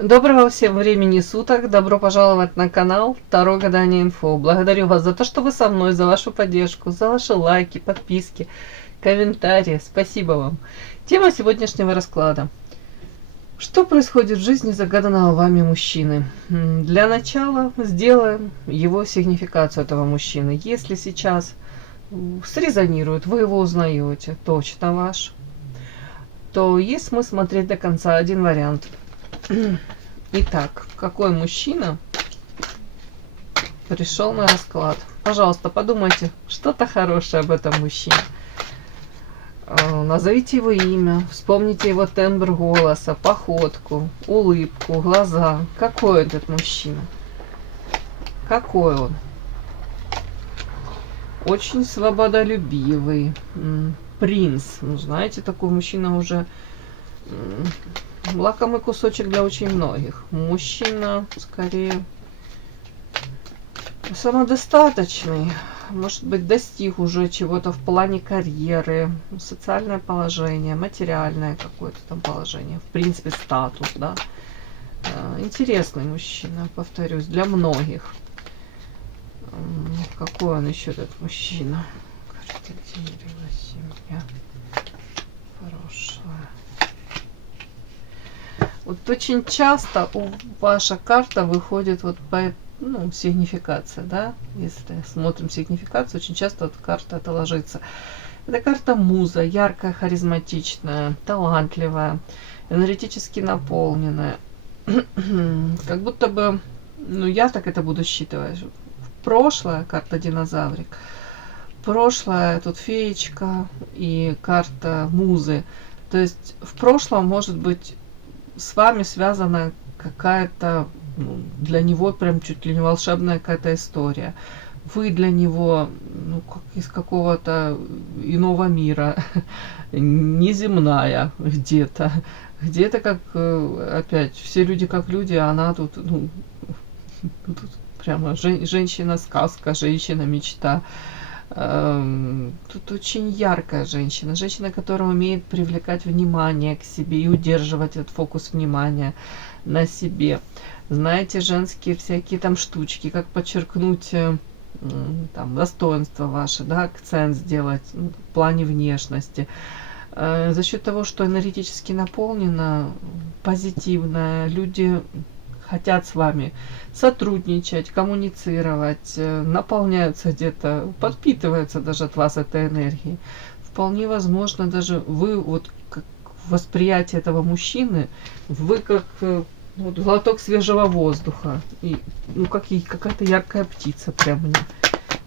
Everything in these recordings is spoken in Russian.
Доброго всем времени суток, добро пожаловать на канал Таро Гадание Инфо. Благодарю вас за то, что вы со мной, за вашу поддержку, за ваши лайки, подписки, комментарии. Спасибо вам. Тема сегодняшнего расклада. Что происходит в жизни загаданного вами мужчины? Для начала сделаем его сигнификацию этого мужчины. Если сейчас срезонирует, вы его узнаете, точно ваш, то есть смысл смотреть до конца. Один вариант. Итак, какой мужчина пришел на расклад? Пожалуйста, подумайте что-то хорошее об этом мужчине. Назовите его имя, вспомните его тембр голоса, походку, улыбку, глаза. Какой этот мужчина? Какой он? Очень свободолюбивый. Принц. Ну, знаете, такой мужчина уже лакомый кусочек для очень многих. Мужчина, скорее, самодостаточный. Может быть, достиг уже чего-то в плане карьеры, социальное положение, материальное какое-то там положение. В принципе, статус, да. Интересный мужчина, повторюсь, для многих. Какой он еще, этот мужчина? Карта дерева, семья, прошлое. Вот очень часто ваша карта выходит вот по сигнификация, да, если смотрим сигнификацию, очень часто вот карта это ложится. Это карта муза, яркая, харизматичная, талантливая, энергетически наполненная. Как будто бы, я так это буду считывать. Прошлое, карта динозаврик, прошлое, тут феечка и карта музы. То есть в прошлом может быть с вами связана какая-то, для него прям чуть ли не волшебная какая-то история. Вы для него, как из какого-то иного мира, неземная где-то. Где-то как, опять, все люди как люди, а она тут, тут прямо женщина-сказка, женщина-мечта. Тут очень яркая женщина. Женщина, которая умеет привлекать внимание к себе и удерживать этот фокус внимания на себе. Знаете, женские всякие там штучки, как подчеркнуть там достоинство ваше, да, акцент сделать в плане внешности. За счет того, что энергетически наполнена, позитивная, люди хотят с вами сотрудничать, коммуницировать, наполняются где-то, подпитываются даже от вас этой энергией. Вполне возможно, даже вы, вот как восприятие этого мужчины, вы как глоток свежего воздуха. И, какая-то яркая птица прям мне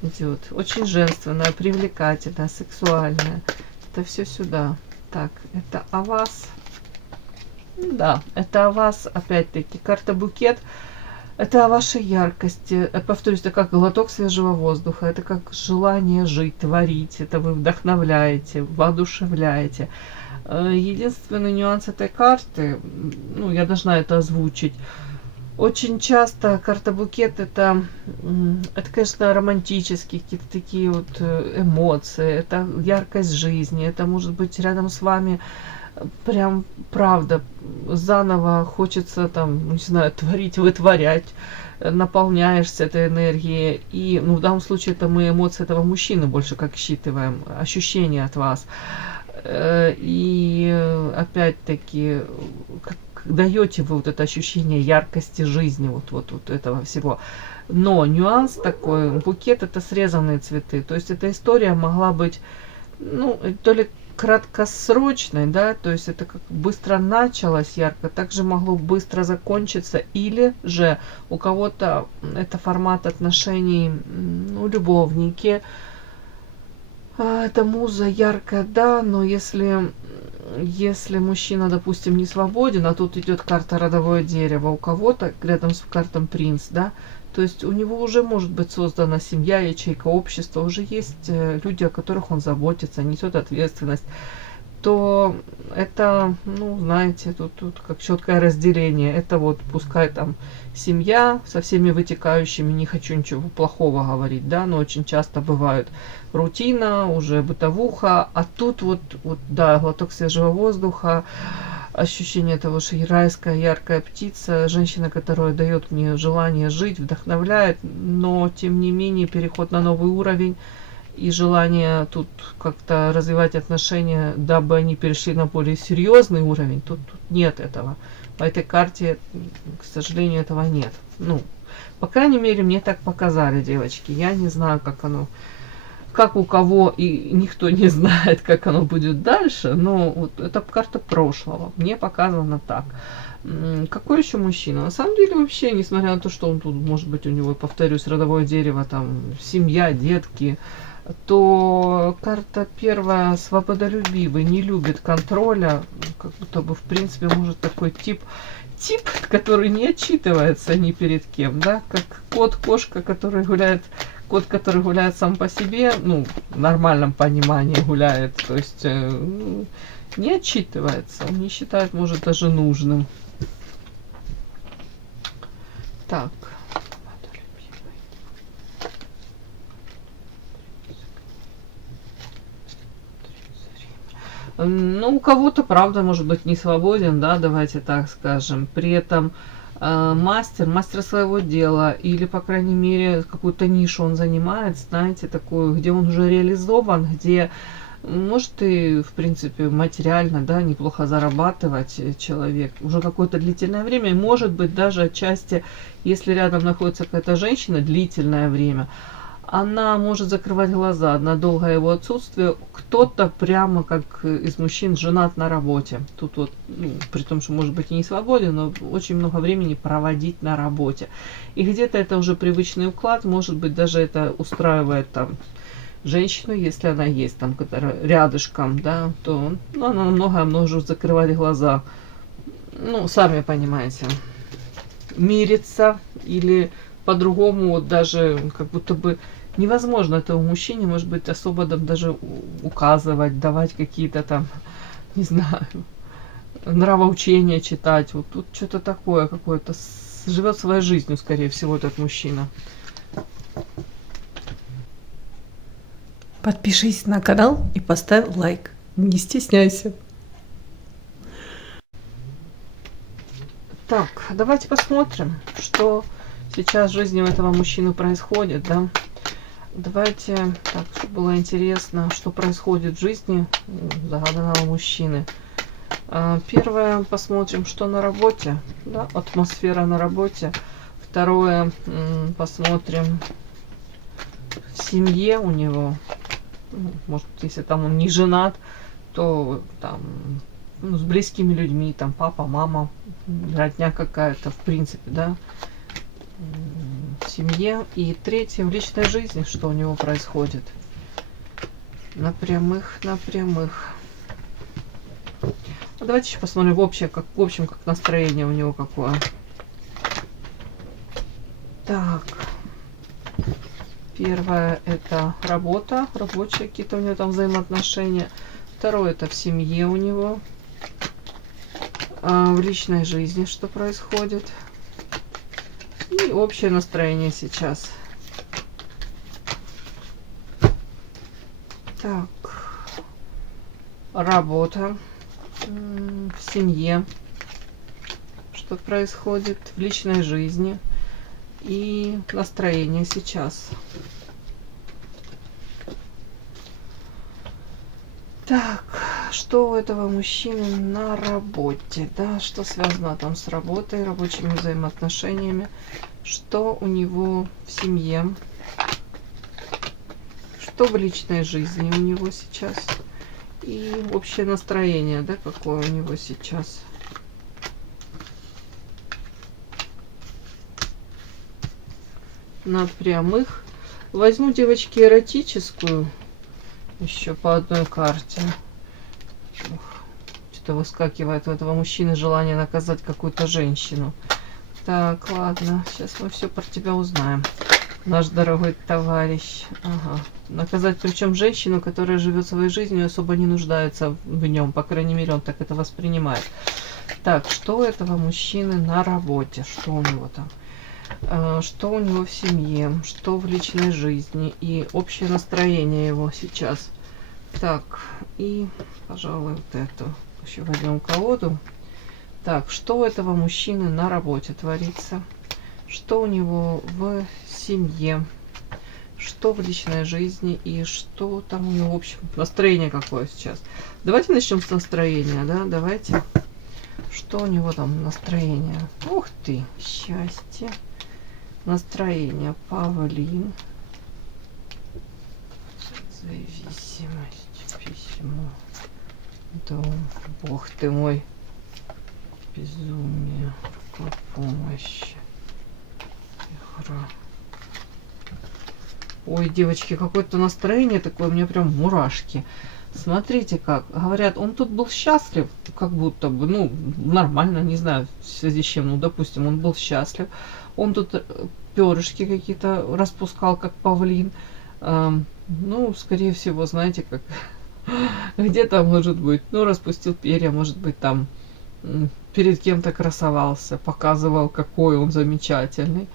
идет. Очень женственная, привлекательная, сексуальная. Это все сюда. Так, это о вас. Да, это о вас, опять-таки, карта букет. Это о вашей яркости. Повторюсь, это как глоток свежего воздуха. Это как желание жить, творить. Это вы вдохновляете, воодушевляете. Единственный нюанс этой карты, я должна это озвучить. Очень часто карта букет это, конечно, романтические какие-то такие вот эмоции. Это яркость жизни. Это может быть рядом с вами прям правда заново хочется там, не знаю, творить, вытворять, наполняешься этой энергией. И в данном случае это мы эмоции этого мужчины больше как считываем, ощущения от вас. И опять-таки даете вы вот это ощущение яркости жизни, вот этого всего. Но нюанс такой, букет это срезанные цветы. То есть эта история могла быть, то ли краткосрочной, да, то есть это как быстро началось ярко, также могло быстро закончиться, или же у кого-то это формат отношений, любовники, это муза яркая, да, но если мужчина, допустим, не свободен, а тут идет карта родовое дерево, у кого-то рядом с картом принц, да, то есть у него уже может быть создана семья, ячейка общества, уже есть люди, о которых он заботится, несет ответственность, то это, знаете, тут как четкое разделение. Это вот пускай там семья со всеми вытекающими, не хочу ничего плохого говорить, да, но очень часто бывает рутина, уже бытовуха, а тут вот да, глоток свежего воздуха, ощущение того, что райская яркая птица, женщина, которая дает мне желание жить, вдохновляет, но тем не менее переход на новый уровень и желание тут как-то развивать отношения, дабы они перешли на более серьезный уровень, тут нет этого. По этой карте, к сожалению, этого нет. Ну, по крайней мере, мне так показали, девочки. Я не знаю, как оно, как у кого, и никто не знает, как оно будет дальше, но вот это карта прошлого. Мне показано так. Какой еще мужчина? На самом деле, вообще, несмотря на то, что он тут, может быть, у него, повторюсь, родовое дерево, там, семья, детки, то карта первая свободолюбивый, не любит контроля, как будто бы, в принципе, может такой тип, который не отчитывается ни перед кем, да, как кот-кошка, который гуляет, кот, который гуляет сам по себе, ну, в нормальном понимании гуляет, то есть не отчитывается, он не считает, может, даже нужным. Так. Ну, у кого-то, правда, может быть, не свободен, да, давайте так скажем. При этом мастер своего дела, или, по крайней мере, какую-то нишу он занимает, знаете, такую, где он уже реализован, где может и, в принципе, материально, да, неплохо зарабатывать человек уже какое-то длительное время, и, может быть, даже отчасти, если рядом находится какая-то женщина длительное время, она может закрывать глаза на долгое его отсутствие. Кто-то прямо как из мужчин женат на работе. Тут вот, ну, при том, что может быть и не свободен, но очень много времени проводить на работе. И где-то это уже привычный уклад, может быть, даже это устраивает там женщину, если она есть там, которая рядышком, да, то ну, она намного может закрывать глаза. Ну, сами понимаете, мириться или по-другому, вот даже как будто бы невозможно этому мужчине, может быть, особо там даже указывать, давать какие-то там, не знаю, нравоучения читать. Вот тут что-то такое какое-то. Живет своей жизнью, скорее всего, этот мужчина. Подпишись на канал и поставь лайк. Не стесняйся. Так, давайте посмотрим, что сейчас в жизни у этого мужчины происходит, да. Давайте, так, чтобы было интересно, что происходит в жизни загаданного мужчины. Первое, посмотрим, что на работе, да, атмосфера на работе. Второе, посмотрим в семье у него. Может, если там он не женат, то там ну, с близкими людьми, там папа, мама, родня какая-то, в принципе, да, в семье. И третье, в личной жизни, что у него происходит. На прямых. Давайте еще посмотрим в общем, как настроение у него какое. Так. Первое это работа, рабочие какие-то у него там взаимоотношения. Второе это в семье у него. В личной жизни что происходит. И общее настроение сейчас. Так. Работа. В семье. Что происходит в личной жизни. И настроение сейчас. Так, что у этого мужчины на работе, да, что связано там с работой, рабочими взаимоотношениями, что у него в семье, что в личной жизни у него сейчас и общее настроение, да, какое у него сейчас. На прямых. Возьму, девочки, эротическую еще по одной карте. Что-то выскакивает у этого мужчины желание наказать какую-то женщину. Так, ладно, сейчас мы все про тебя узнаем, наш дорогой товарищ. Ага. Наказать причем женщину, которая живет своей жизнью и особо не нуждается в нем. По крайней мере, он так это воспринимает. Так, что у этого мужчины на работе? Что у него там? Что у него в семье, что в личной жизни и общее настроение его сейчас. Так, и, пожалуй, вот эту еще возьмем колоду. Так, что у этого мужчины на работе творится? Что у него в семье? Что в личной жизни? И что там у него, в общем, настроение какое сейчас? Давайте начнем с настроения, да? Давайте. Что у него там настроение? Ух ты, счастье. Настроение. Павлин. Зависимость. Письмо. Дом. Бог ты мой. Безумие. Рука помощи. Игра. Ой, девочки, какое-то настроение такое, у меня прям мурашки. Смотрите как. Говорят, он тут был счастлив, как будто бы, ну, нормально, не знаю, в связи с чем, ну, допустим, он был счастлив. Он тут перышки какие-то распускал, как павлин. Ну, скорее всего, знаете, как где-то, может быть, ну, распустил перья, может быть, там перед кем-то красовался, показывал, какой он замечательный.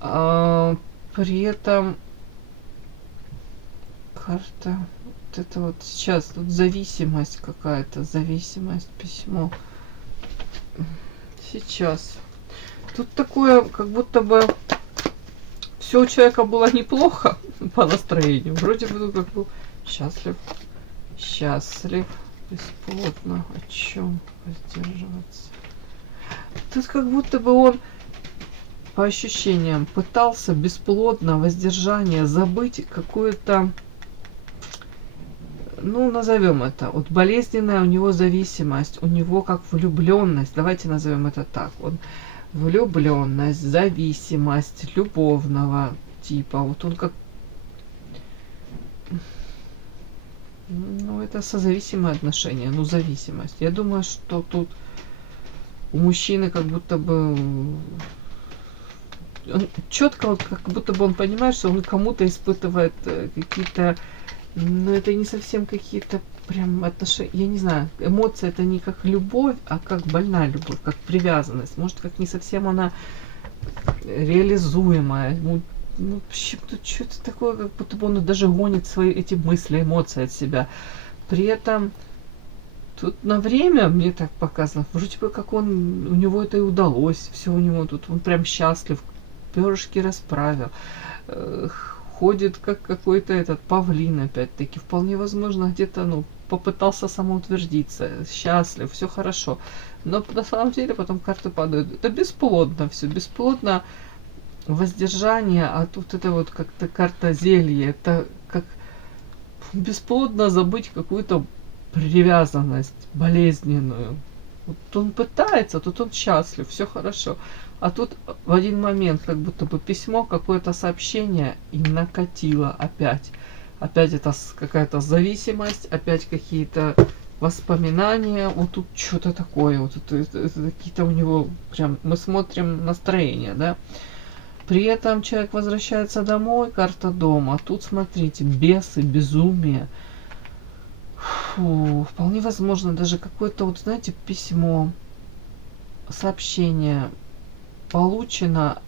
При этом карта, вот это вот сейчас, тут зависимость какая-то, зависимость, письмо. Сейчас. Тут такое, как будто бы все у человека было неплохо по настроению. Вроде бы, ну, как бы счастлив, счастлив, бесплотно, о чем воздерживаться. Тут как будто бы он, по ощущениям, пытался бесплотно, воздержание, забыть какую-то, ну, назовем это, вот болезненная у него зависимость, у него как влюбленность, давайте назовем это так, он влюбленность, зависимость любовного типа, вот он как, ну, это созависимые отношения, ну, зависимость. Я думаю, что тут у мужчины как будто бы он четко, вот, как будто бы он понимает, что он кому-то испытывает какие-то, ну, это не совсем какие-то прям отношения, я не знаю, эмоции это не как любовь, а как больная любовь, как привязанность, может, как не совсем она реализуемая, ну, вообще-то что-то такое, как будто бы он даже гонит свои эти мысли, эмоции от себя. При этом тут на время, мне так показано, вроде бы как он, у него это и удалось, все у него тут, он прям счастлив, перышки расправил, ходит как какой-то этот павлин, опять-таки, вполне возможно, где-то, ну, попытался самоутвердиться, счастлив, все хорошо. Но на самом деле потом карты падают. Это бесплодно все, бесплодно воздержание, а тут это вот как-то карта зелья, это как бесплодно забыть какую-то привязанность болезненную. Вот он пытается, тут он счастлив, все хорошо. А тут в один момент как будто бы письмо, какое-то сообщение и накатило опять. Опять это какая-то зависимость, опять какие-то воспоминания. Вот тут что-то такое. Вот это какие-то у него прям, мы смотрим настроение, да. При этом человек возвращается домой, карта дома. Тут, смотрите, бесы, безумие. Фу, вполне возможно, даже какое-то, вот знаете, письмо, сообщение получено,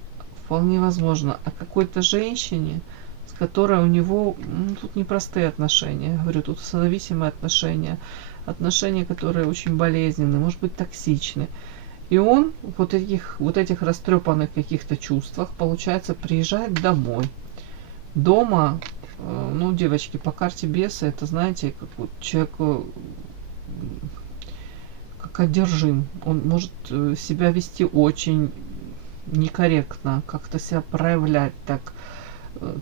вполне возможно, о какой-то женщине, с которой у него, ну, тут непростые отношения. Я говорю, тут созависимые отношения. Отношения, которые очень болезненные, может быть, токсичны. И он вот этих растрепанных каких-то чувствах, получается, приезжает домой. Дома, ну, девочки, по карте беса, это, знаете, как вот человек как одержим. Он может себя вести очень некорректно, как-то себя проявлять так.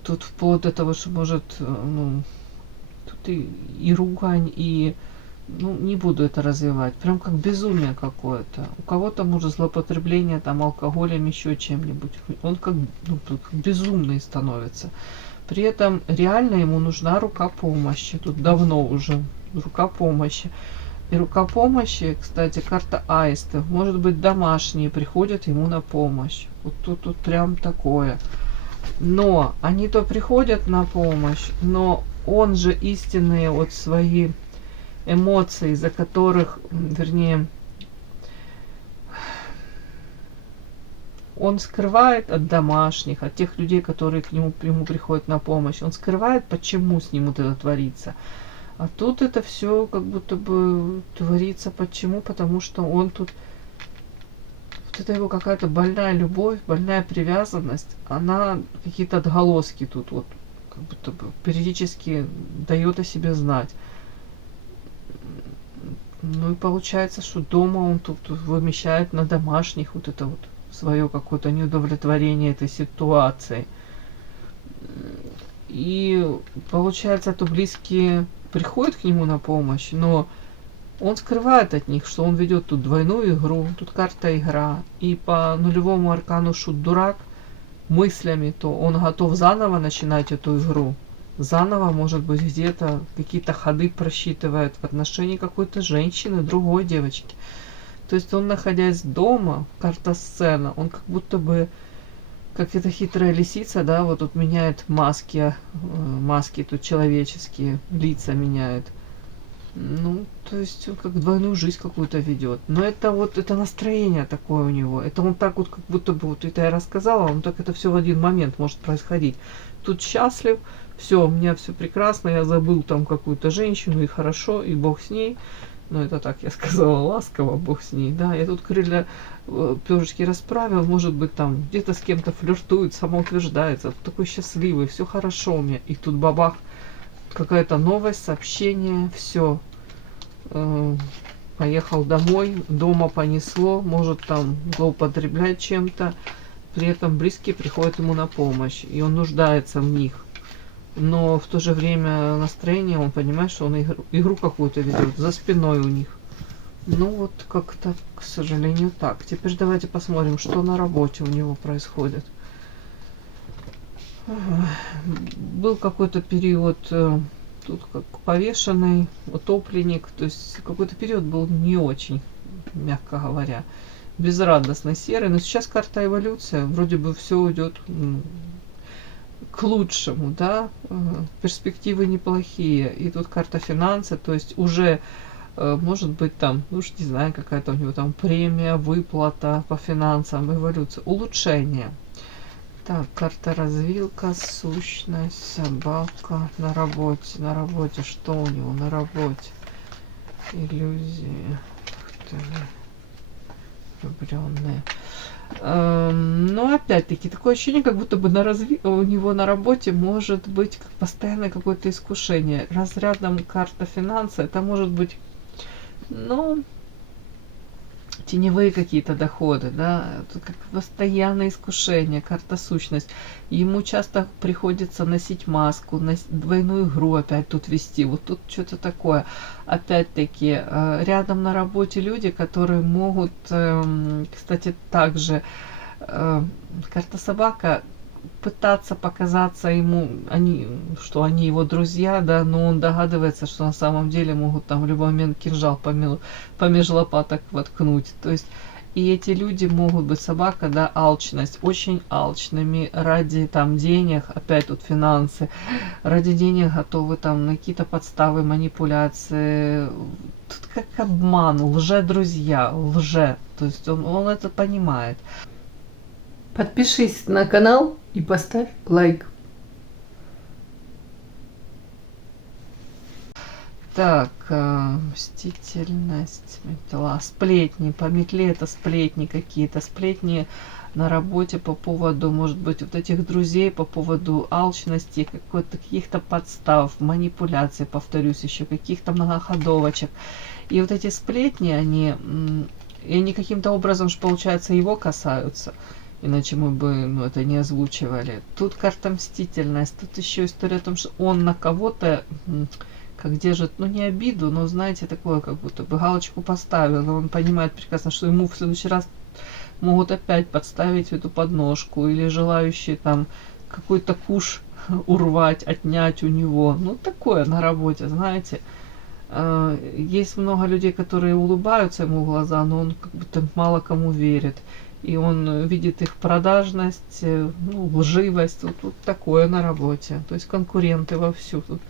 Тут вплоть до того, что может, ну, тут и ругань, и, ну, не буду это развивать. Прям как безумие какое-то. У кого-то может злоупотребление там алкоголем, еще чем-нибудь. Он как, ну, как безумный становится. При этом реально ему нужна рука помощи. Тут давно уже рука помощи. И рука помощи, кстати, карта аисты. Может быть, домашние приходят ему на помощь. Вот тут прям такое. Но они то приходят на помощь, но он же истинные вот свои эмоции, из-за которых, вернее, он скрывает от домашних, от тех людей, которые к ему приходят на помощь. Он скрывает, почему с ним вот это творится. А тут это все как будто бы творится почему? Потому что он тут вот это его какая-то больная любовь, больная привязанность, она какие-то отголоски тут вот как будто бы периодически дает о себе знать. Ну и получается, что дома он тут вымещает на домашних вот это вот свое какое-то неудовлетворение этой ситуацией. И получается, то близкие приходят к нему на помощь, но он скрывает от них, что он ведет тут двойную игру, тут карта игра. И по нулевому аркану шут дурак мыслями, то он готов заново начинать эту игру. Заново, может быть, где-то какие-то ходы просчитывает в отношении какой-то женщины, другой девочки. То есть он, находясь дома, карта сцена, он как будто бы, как эта хитрая лисица, да, вот тут меняет маски, маски тут человеческие, лица меняет. Ну, то есть он как двойную жизнь какую-то ведет. Но это вот, это настроение такое у него. Это он так вот, как будто бы, вот это я рассказала, он так это все в один момент может происходить. Тут счастлив, все, у меня все прекрасно, я забыл там какую-то женщину, и хорошо, и бог с ней. Ну, это так я сказала ласково, бог с ней, да. Я тут крылья, перышки расправил, может быть, там где-то с кем-то флиртует, самоутверждается, такой счастливый, все хорошо у меня. И тут бабах, какая-то новость, сообщение, все. Поехал домой, дома понесло, может там злоупотреблять чем-то. При этом близкие приходят ему на помощь, и он нуждается в них. Но в то же время настроение, он понимает, что он игру какую-то ведет за спиной у них. Ну вот как-то, к сожалению, так. Теперь давайте посмотрим, что на работе у него происходит. Был какой-то период, тут как повешенный, утопленник, то есть какой-то период был не очень, мягко говоря, безрадостный, серый. Но сейчас карта эволюция, вроде бы все идет к лучшему, да, перспективы неплохие. И тут карта финансы, то есть уже может быть там, ну уж не знаю, какая-то у него там премия, выплата по финансам, эволюция, улучшение. Так, карта развилка, сущность, собака на работе. На работе, что у него на работе? Иллюзии. Влюбленные. Но опять-таки такое ощущение, как будто бы у него на работе может быть постоянно какое-то искушение. Разрядом карта финансы, это может быть, ну, теневые какие-то доходы, да, это как постоянное искушение, карта сущность. Ему часто приходится носить маску, двойную игру опять тут вести. Вот тут что-то такое. Опять-таки, рядом на работе люди, которые могут, кстати, также, карта собака, пытаться показаться ему, что они его друзья, да, но он догадывается, что на самом деле могут там в любой момент кинжал помеж лопаток воткнуть. То есть и эти люди могут быть, собака, да, алчность, очень алчными ради там денег, опять тут финансы, ради денег готовы там на какие-то подставы, манипуляции, тут как обман, лже-друзья, лже, то есть он это понимает. Подпишись на канал и поставь лайк. Так, мстительность, метла, сплетни, по метле это сплетни какие-то, сплетни на работе по поводу, может быть, вот этих друзей, по поводу алчности, каких-то подстав, манипуляций, повторюсь, еще каких-то многоходовочек. И вот эти сплетни, они каким-то образом, получается, его касаются. Иначе мы бы это не озвучивали. Тут карта мстительность. Тут еще история о том, что он на кого-то как держит, ну не обиду, но знаете, такое, как будто бы галочку поставил. И он понимает прекрасно, что ему в следующий раз могут опять подставить эту подножку. Или желающие там какой-то куш урвать, отнять у него. Ну такое на работе, знаете. Есть много людей, которые улыбаются ему в глаза, но он как будто мало кому верит. И он видит их продажность, ну, лживость, вот такое на работе. То есть конкуренты вовсю тут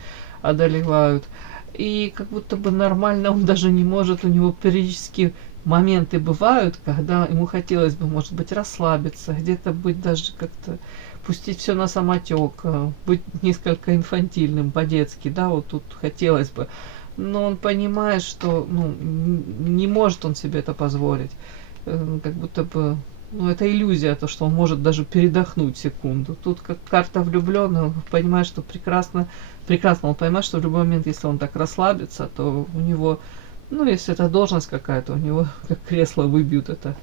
одолевают. И как будто бы нормально он даже не может, у него периодически моменты бывают, когда ему хотелось бы, может быть, расслабиться, где-то быть даже как-то, пустить все на самотек, быть несколько инфантильным по-детски, да, вот тут хотелось бы. Но он понимает, что, ну, не может он себе это позволить. как будто бы, ну, это иллюзия, то, что он может даже передохнуть секунду. Тут как карта влюбленного, понимает, что прекрасно он понимает, что в любой момент, если он так расслабится, то у него, ну, если это должность какая-то, у него как кресло выбьют это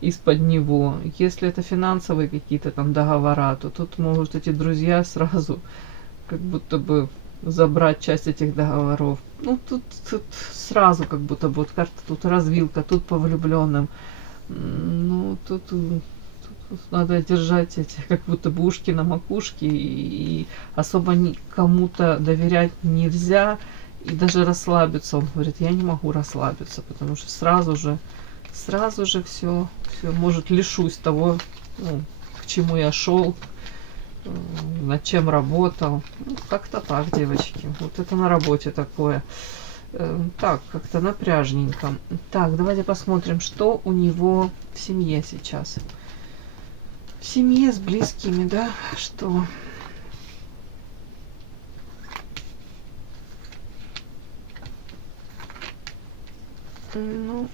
из-под него. Если это финансовые какие-то там договора, то тут могут эти друзья сразу как будто бы забрать часть этих договоров. Ну, тут сразу как будто бы вот карта, тут развилка, тут по влюбленным. Ну, тут надо держать эти как будто бы ушки на макушке, и особо кому-то доверять нельзя, и даже расслабиться. Он говорит, я не могу расслабиться, потому что сразу же все, может, лишусь того, ну, к чему я шел, над чем работал. Ну, как-то так, девочки. Вот это на работе такое. Так, как-то напряжненько. Так, давайте посмотрим, что у него в семье сейчас. В семье с близкими, да? Что? Ну,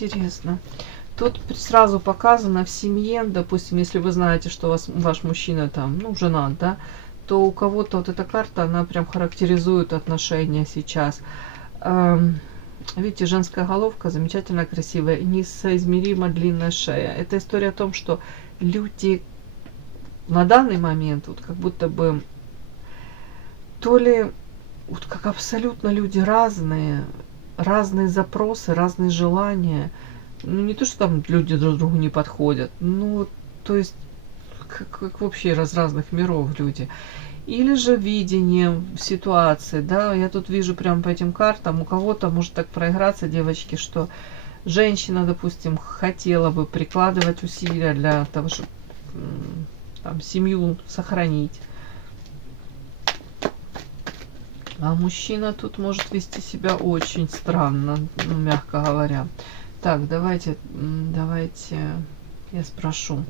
интересно. Тут сразу показано в семье, допустим, если вы знаете, что ваш мужчина там, ну, женат, да, то у кого-то вот эта карта, она прям характеризует отношения сейчас. Видите, женская головка замечательно красивая, несоизмеримо длинная шея. Это история о том, что люди на данный момент вот как будто бы то ли вот как абсолютно люди разные запросы, разные желания. Ну, не то, что там люди друг другу не подходят, ну, то есть, как вообще из разных миров люди. Или же видение ситуации, да, я тут вижу прям по этим картам, у кого-то может так проиграться, девочки, что женщина, допустим, хотела бы прикладывать усилия для того, чтобы там семью сохранить. А мужчина тут может вести себя очень странно, ну, мягко говоря. Так, давайте я спрошу.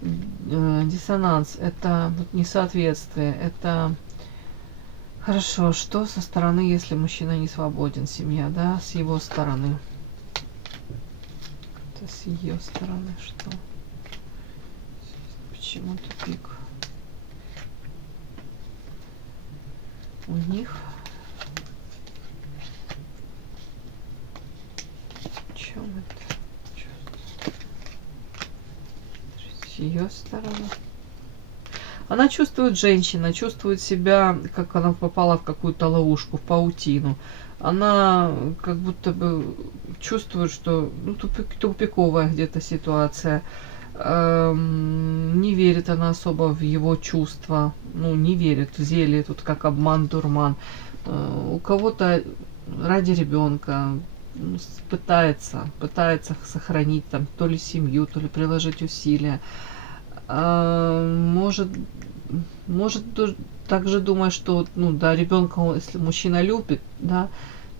Диссонанс, это несоответствие, это хорошо. Что со стороны, если мужчина не свободен, семья, да, с его стороны? Это с ее стороны что? Почему тупик? У них в чем это? С ее стороны. Она чувствует, женщина чувствует себя, как она попала в какую-то ловушку, в паутину. Она как будто бы чувствует, что ну, тупиковая где-то ситуация. Не верит она особо в его чувства. Ну, не верит в зелье, тут как обман, дурман. У кого-то ради ребенка пытается сохранить там то ли семью, то ли приложить усилия. Может также думать, что, ну да, ребенка, если мужчина любит, да,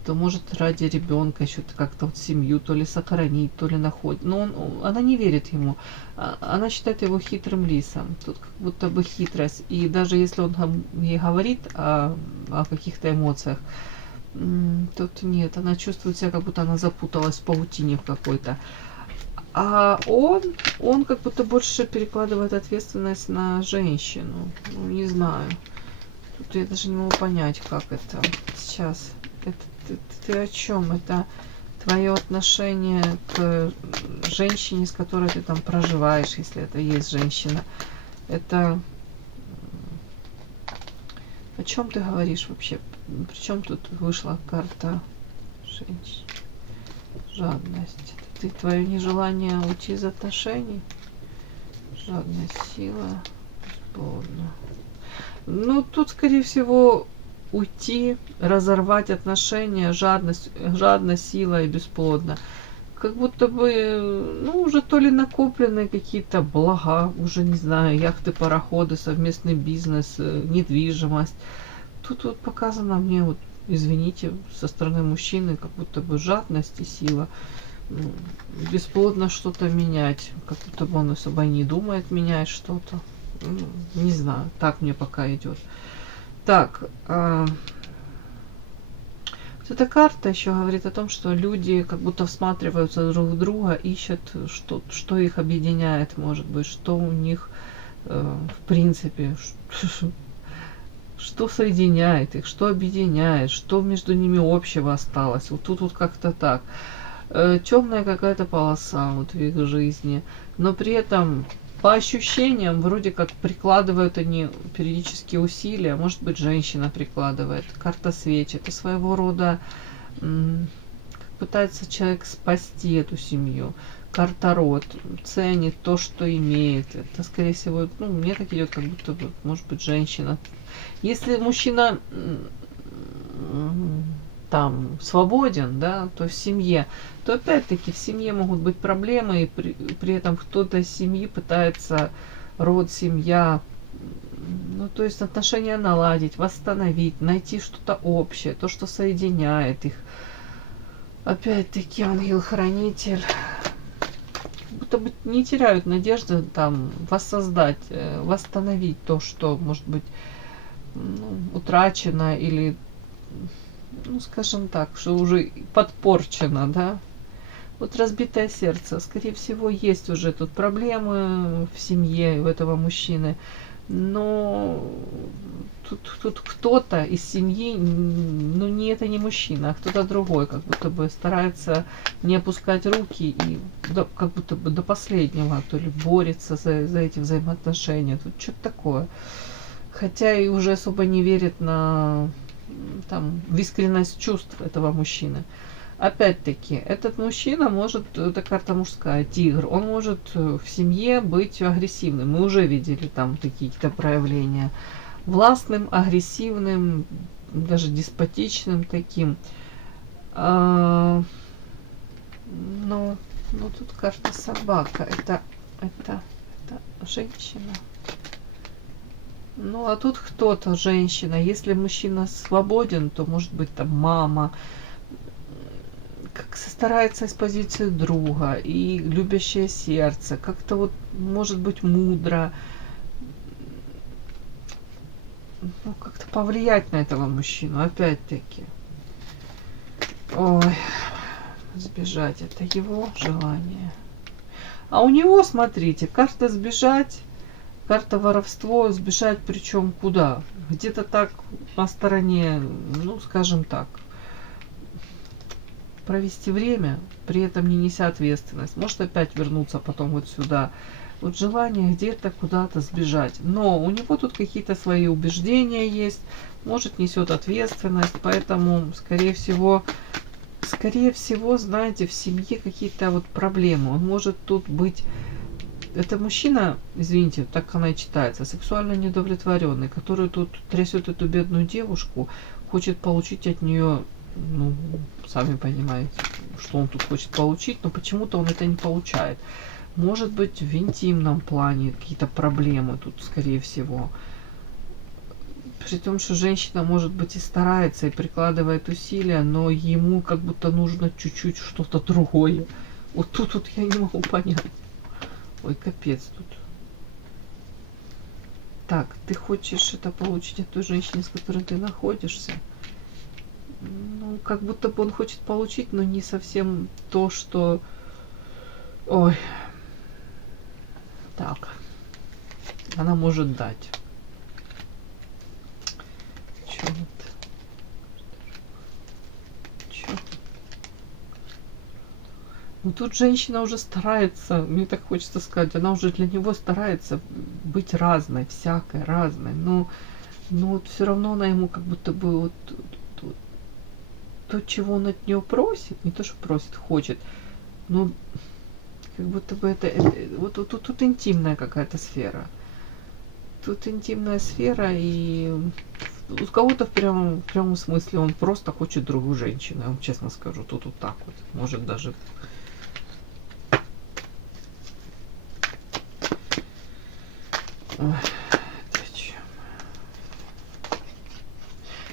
то может ради ребенка еще как-то вот семью то ли сохранить, то ли находить. Но она не верит ему. Она считает его хитрым лисом. Тут как будто бы хитрость. И даже если он ей говорит о каких-то эмоциях, тут нет. Она чувствует себя, как будто она запуталась в паутине в какой-то. А он как будто больше перекладывает ответственность на женщину. Ну, не знаю. Тут я даже не могу понять, как это сейчас. Это ты о чем? Это твое отношение к женщине, с которой ты там проживаешь, если это есть женщина. Это о чем ты говоришь вообще? Причем тут вышла карта женщин? Жадность. Ты твое нежелание уйти из отношений? Жадная сила. Бесплодно. Ну, тут, скорее всего, уйти, разорвать отношения, жадность, сила и бесплодно. Как будто бы, ну, уже то ли накопленные какие-то блага, уже, не знаю, яхты, пароходы, совместный бизнес, недвижимость. Тут вот показано мне вот извините, со стороны мужчины как будто бы жадность и сила. Бесплодно что-то менять, как будто бы он особо не думает менять что-то. Не знаю, так мне пока идет. Так, вот эта карта еще говорит о том, что люди как будто всматриваются друг в друга, ищут, что их объединяет, может быть, что у них в принципе, что соединяет их, что объединяет, что между ними общего осталось. Вот тут вот как-то так. Темная какая-то полоса вот в их жизни, но при этом по ощущениям вроде как прикладывают они периодические усилия, может быть женщина прикладывает, карта свечи, это своего рода пытается человек спасти эту семью. Карта род ценит то, что имеет, это скорее всего, ну мне так идет, как будто бы, может быть женщина. Если мужчина там свободен, да, то в семье, то опять-таки в семье могут быть проблемы, и при этом кто-то из семьи пытается род, семья, ну то есть отношения наладить, восстановить, найти что-то общее, то, что соединяет их. Опять-таки ангел-хранитель, будто бы не теряют надежды там воссоздать, восстановить то, что может быть утрачено или, ну, скажем так, что уже подпорчено, да. Вот разбитое сердце. Скорее всего, есть уже тут проблемы в семье у этого мужчины. Но тут кто-то из семьи, ну, это не мужчина, а кто-то другой, как будто бы старается не опускать руки и как будто бы до последнего, то ли борется за эти взаимоотношения. Тут что-то такое. Хотя и уже особо не верит в искренность чувств этого мужчины. Опять-таки, этот мужчина может, это карта мужская, тигр, он может в семье быть агрессивным. Мы уже видели там какие-то проявления. Властным, агрессивным, даже деспотичным таким. Но тут карта собака. Это женщина. Ну, а тут кто-то, женщина. Если мужчина свободен, то может быть там мама. Как старается из позиции друга и любящее сердце. Как-то вот может быть мудро. Ну, как-то повлиять на этого мужчину. Опять-таки. Ой, сбежать. Это его желание. А у него, смотрите, карта сбежать. Карта воровство, сбежать причем куда? Где-то так на стороне, ну, скажем так, провести время, при этом не неся ответственность. Может опять вернуться потом вот сюда. Вот желание где-то куда-то сбежать. Но у него тут какие-то свои убеждения есть. Может несет ответственность. Поэтому, скорее всего, знаете, в семье какие-то вот проблемы. Он может тут быть... Это мужчина, извините, так она и читается, сексуально неудовлетворенный, который тут трясет эту бедную девушку, хочет получить от нее, ну, сами понимаете, что он тут хочет получить, но почему-то он это не получает. Может быть, в интимном плане какие-то проблемы тут, скорее всего. При том, что женщина, может быть, и старается, и прикладывает усилия, но ему как будто нужно чуть-чуть что-то другое. Вот тут вот я не могу понять. Ой, капец тут. Так, ты хочешь это получить от той женщины, с которой ты находишься? Ну, как будто бы он хочет получить, но не совсем то, что... Ой. Так. Она может дать. Черт. Ну тут женщина уже старается, мне так хочется сказать, она уже для него старается быть разной, всякой, разной. Но вот все равно она ему как будто бы вот то, чего он от нее просит, не то, что просит, хочет, но как будто бы это вот тут интимная какая-то сфера. Тут интимная сфера, и у кого-то в прямом смысле он просто хочет другую женщину, я вам честно скажу, тут вот так вот, может даже...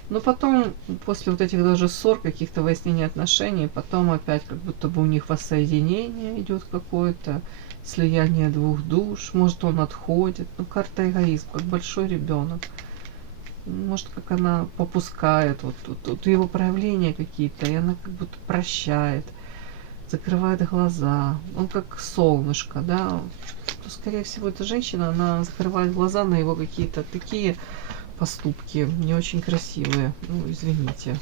Но потом, после вот этих даже ссор, каких-то выяснений отношений, потом опять как будто бы у них воссоединение идет какое-то, слияние двух душ. Может, он отходит. Ну, карта эгоизм, как большой ребенок. Может, как она попускает вот тут его проявления какие-то, и она как будто прощает, закрывает глаза. Он как солнышко, да. Скорее всего, эта женщина, она закрывает глаза на его какие-то такие поступки не очень красивые. Ну, извините.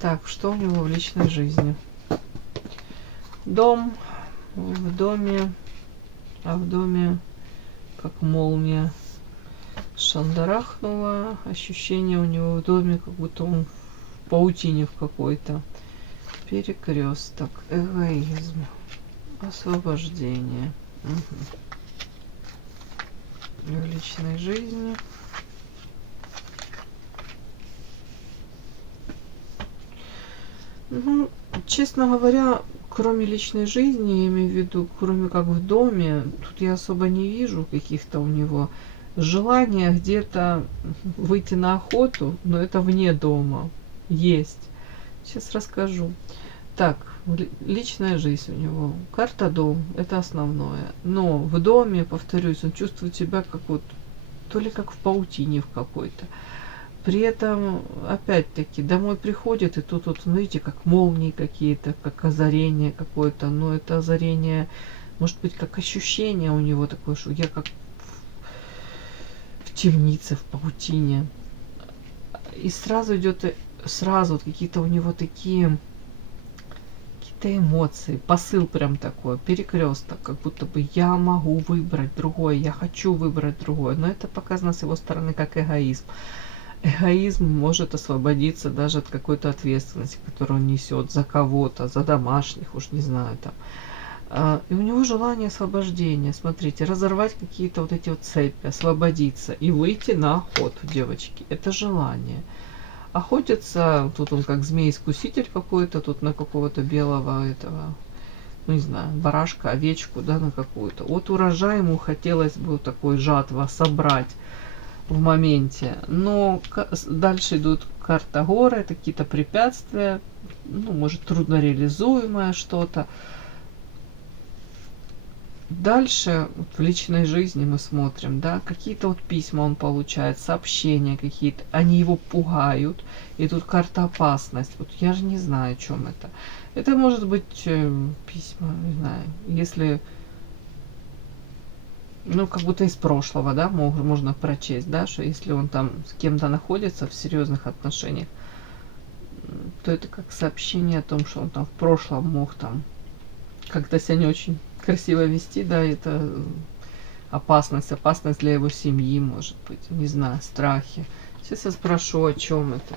Так, что у него в личной жизни? Дом. В доме. А в доме как молния шандарахнула. Ощущение у него в доме, как будто он в паутине в какой-то. Перекресток. Эгоизм. Освобождение. В личной жизни. Ну, честно говоря, кроме личной жизни, я имею в виду, кроме как в доме, тут я особо не вижу каких-то у него желания где-то выйти на охоту, но это вне дома. Есть. Сейчас расскажу. Так, личная жизнь у него. Карта дом, это основное. Но в доме, повторюсь, он чувствует себя как вот, то ли как в паутине в какой-то. При этом, опять-таки, домой приходит, и тут вот, знаете, как молнии какие-то, как озарение какое-то. Но это озарение, может быть, как ощущение у него такое, что я как в темнице, в паутине. И сразу идет, сразу вот какие-то у него такие какие-то эмоции, посыл прям такой, перекресток, как будто бы я могу выбрать другое, я хочу выбрать другое. Но это показано с его стороны как эгоизм. Эгоизм может освободиться даже от какой-то ответственности, которую он несет за кого-то, за домашних, уж не знаю там. И у него желание освобождения, смотрите, разорвать какие-то вот эти вот цепи, освободиться и выйти на охоту, девочки. Это желание. Охотится, тут он как змей-искуситель какой-то, тут на какого-то белого этого, ну не знаю, барашка, овечку, да, на какую-то. Вот урожай ему хотелось бы такой жатва собрать в моменте. Но дальше идут карта горы, какие-то препятствия, ну, может, трудно реализуемое что-то. Дальше вот в личной жизни мы смотрим, да, какие-то вот письма он получает, сообщения какие-то, они его пугают. И тут карта опасность. Вот я же не знаю, о чем это. Это может быть письма, не знаю, если, ну, как будто из прошлого, да, можно прочесть, да, что если он там с кем-то находится в серьезных отношениях, то это как сообщение о том, что он там в прошлом мог там как-то себя не очень красиво вести, да, это опасность для его семьи, может быть, не знаю, страхи. Сейчас я спрошу, о чем это.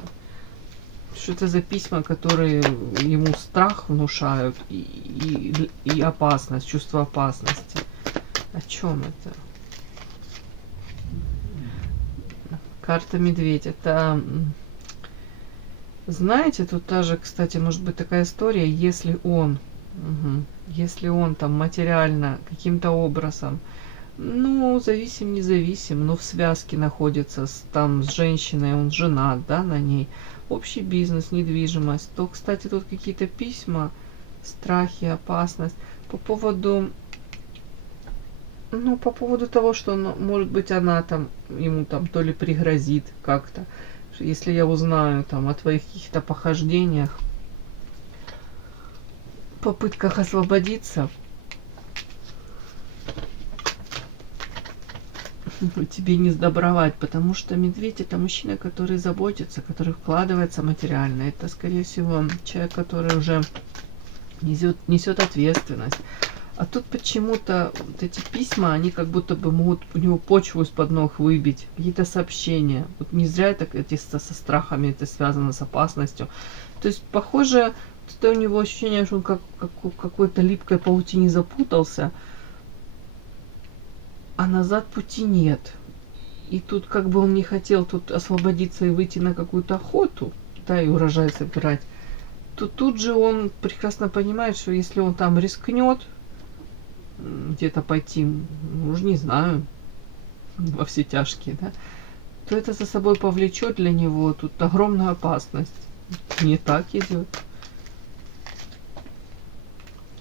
Что это за письма, которые ему страх внушают и опасность, чувство опасности. О чем это? Карта медведь. Это, знаете, тут даже, кстати, может быть такая история, если он там материально каким-то образом, ну, зависим, независим, но в связке находится там с женщиной, он женат, да, на ней, общий бизнес, недвижимость, то, кстати, тут какие-то письма, страхи, опасность по поводу, ну, по поводу того, что, может быть, она там, ему там то ли пригрозит как-то, если я узнаю там о твоих каких-то похождениях, попытках освободиться, тебе не сдобровать, потому что медведь это мужчина, который заботится, который вкладывается материально. Это, скорее всего, человек, который уже несет ответственность. А тут почему-то вот эти письма, они как будто бы могут у него почву из-под ног выбить, какие-то сообщения. Вот не зря так эти со страхами это связано, с опасностью. То есть, похоже, это у него ощущение, что он как какой-то липкой паутине запутался, а назад пути нет. И тут как бы он не хотел тут освободиться и выйти на какую-то охоту, да, и урожай собирать, то тут же он прекрасно понимает, что если он там рискнет где-то пойти, ну, уже не знаю, во все тяжкие, да, то это за собой повлечет для него тут огромную опасность. Не так идет.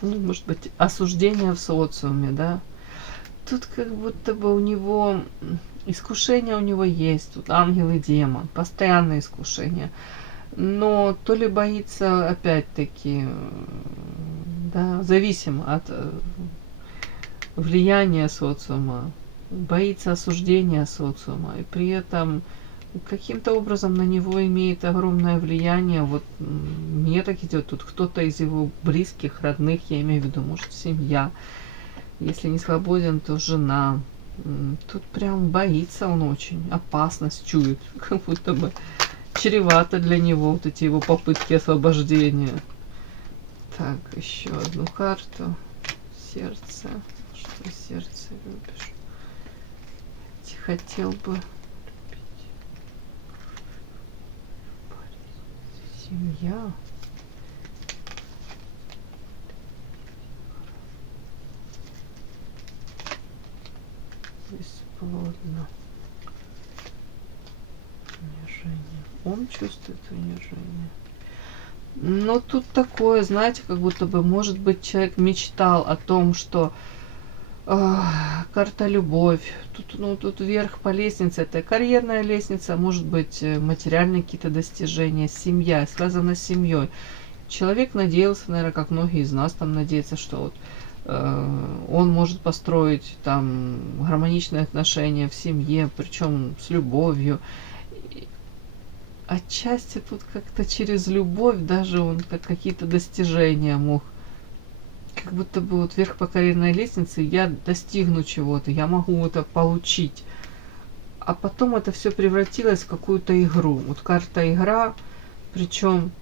Ну, может быть, осуждение в социуме, да. Тут как будто бы у него искушение у него есть, тут ангел и демон, постоянное искушение. Но то ли боится, опять-таки, да, зависимо от влияния социума, боится осуждения социума, и при этом каким-то образом на него имеет огромное влияние. Вот мне так идет, тут кто-то из его близких, родных, я имею в виду, может, семья. Если не свободен, то жена. Тут прям боится он очень, опасность чует, как будто бы чревато для него вот эти его попытки освобождения. Так, еще одну карту. Сердце. Что сердце любишь? Хотел бы семья. Бесплодно. Унижение. Он чувствует унижение. Но тут такое, знаете, как будто бы, может быть, человек мечтал о том, что карта любовь. Тут, ну, тут вверх по лестнице. Это карьерная лестница, может быть, материальные какие-то достижения, семья, связано с семьей. Человек надеялся, наверное, как многие из нас там надеются, что вот он может построить там гармоничные отношения в семье, причем с любовью. Отчасти тут как-то через любовь даже он как какие-то достижения мог. Как будто бы вот вверх по карьерной лестнице я достигну чего-то, я могу это получить. А потом это все превратилось в какую-то игру. Вот карта игра, причем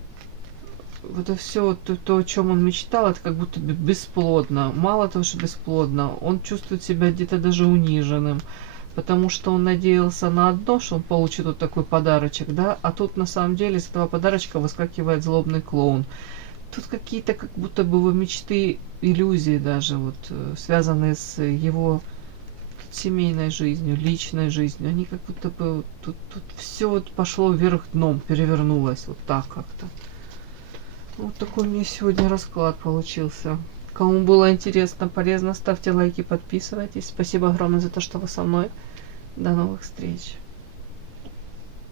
вот это все то, о чем он мечтал, это как будто бы бесплодно. Мало того, что бесплодно, он чувствует себя где-то даже униженным, потому что он надеялся на одно, что он получит вот такой подарочек, да, а тут на самом деле из этого подарочка выскакивает злобный клоун. Тут какие-то как будто бы его мечты, иллюзии даже, вот, связанные с его семейной жизнью, личной жизнью, они как будто бы тут все вот пошло вверх дном, перевернулось вот так как-то. Вот такой у меня сегодня расклад получился. Кому было интересно, полезно, ставьте лайки, подписывайтесь. Спасибо огромное за то, что вы со мной. До новых встреч.